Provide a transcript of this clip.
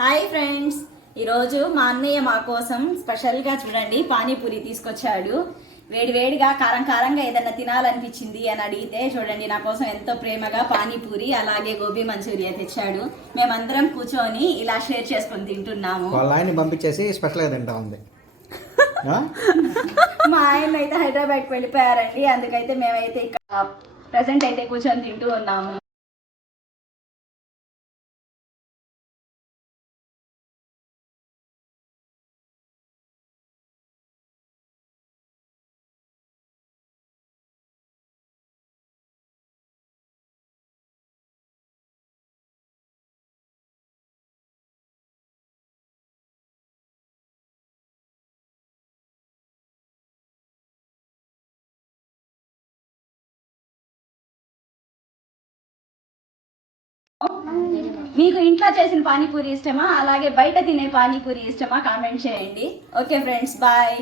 Hi friends. ఈరోజు మా అన్నయ్య మా కోసం స్పెషల్గా చూడండి పానీపూరి తీసుకొచ్చాడు. వేడి వేడిగా కారం కారంగా ఏదైనా తినాలనిపించింది అని అడిగితే చూడండి నా కోసం ఎంతో ప్రేమగా పానీపూరి అలాగే గోబీ మంచూరియా తెచ్చాడు. మేమందరం కూర్చొని ఇలా షేర్ చేసుకొని తింటున్నాము. వాళ్ళ ఆయన్ని పంపించేసి స్పెషల్గా తింటా ఉంది? మా ఆయన అయితే హైదరాబాద్కి వెళ్ళిపోయారండి. అందుకైతే మేమైతే ఇక్కడ ప్రజెంట్ అయితే కూర్చొని తింటూ ఉన్నాము. మీకు ఇంట్లో చేసిన పానీపూరి ఇష్టమా? అలాగే బయట తినే పానీపూరి ఇష్టమా? కామెంట్ చేయండి. Okay friends bye.